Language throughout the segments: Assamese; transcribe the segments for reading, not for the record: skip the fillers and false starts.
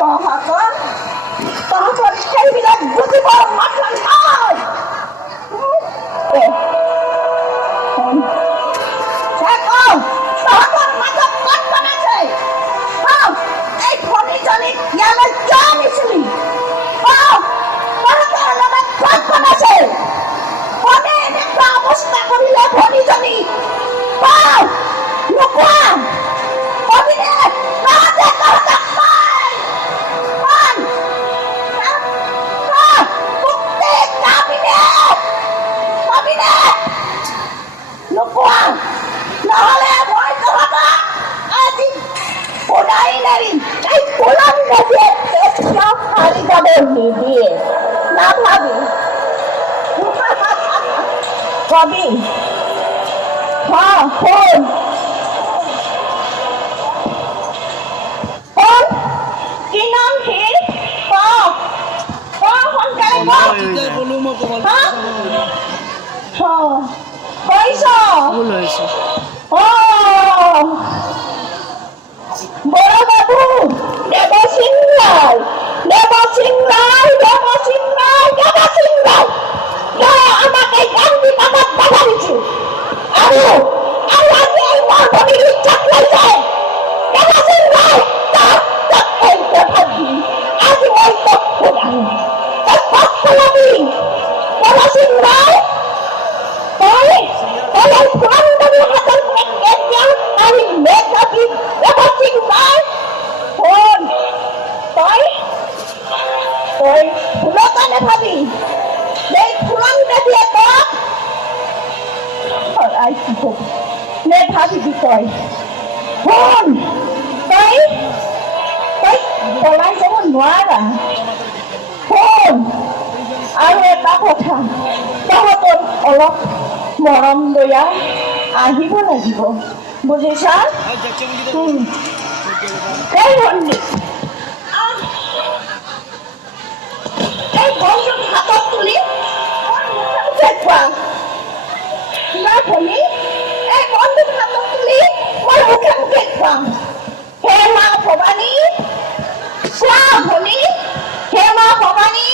তহঁতৰ সেইবিলাক বুজিবৰ মাথা নাই। তহঁতৰ মাজত ক'ত বনাইছে? এই ধনীজনী ইয়ালৈ কিয় আনিছিলি? তহঁতৰ লগত ক'ত বনাইছে? কোনে এনেকুৱা অৱস্থা কৰিলে ধনীজনী? নোকোৱা অভিনয় তহঁতে তহঁতক পাই নোকোৱা নহ'লে মই তহঁতক আজি কোলাই নাৰিম। এই কোলাম নিদিয়ে ফালি যাব নিদিয়ে নাভাবি কবি শুন কি নাম হিৰ সোনকালে বড় বাবু দেবসিং ৰায় আমাকে গান্ধী বাবাত বাধা দিছে আৰু আজি এই মহানগৰীৰ ইচ্ছাত লৈছে দেবসিং রায় আজি মই তোক সোধাম তই ক'ত পলাবি দেবসিং রায় তই ফুলন্দৰী হাতৰ কেতিয়া আমি মেঘাবী দেবসিং রায় শুন তই ফুলতা নেভাবি এই ফুলন্দে দিয়ে তোক নেভাবিবি তই শুন তই পলাই যাব নোৱাৰা। শুন আৰু এটা কথা তহঁতৰ অলপ মৰম দয়া আহিব লাগিব বুজিছা? এই ভণ্টি এই বন্ধুক হাতত তুলি দেখুৱা না ভনী এই বন্ধুক হাতত তুলি মই মুখে মুখে খুৱাম। হে মা ভৱানী চোৱা ভনী হে মা ভৱানী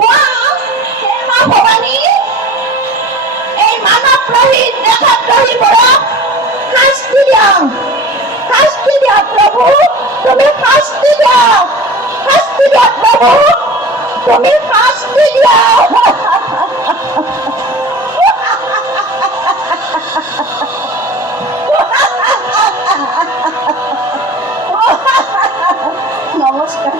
হে মা ভৱানী এই মানৱ ৰহিত দেশদ্ৰোহীবোৰক শাস্তি দিয়া প্ৰভু তুমি শাস্তি দিয়া প্ৰভু তুমি শাস্তি দিয়া। নমস্কাৰ।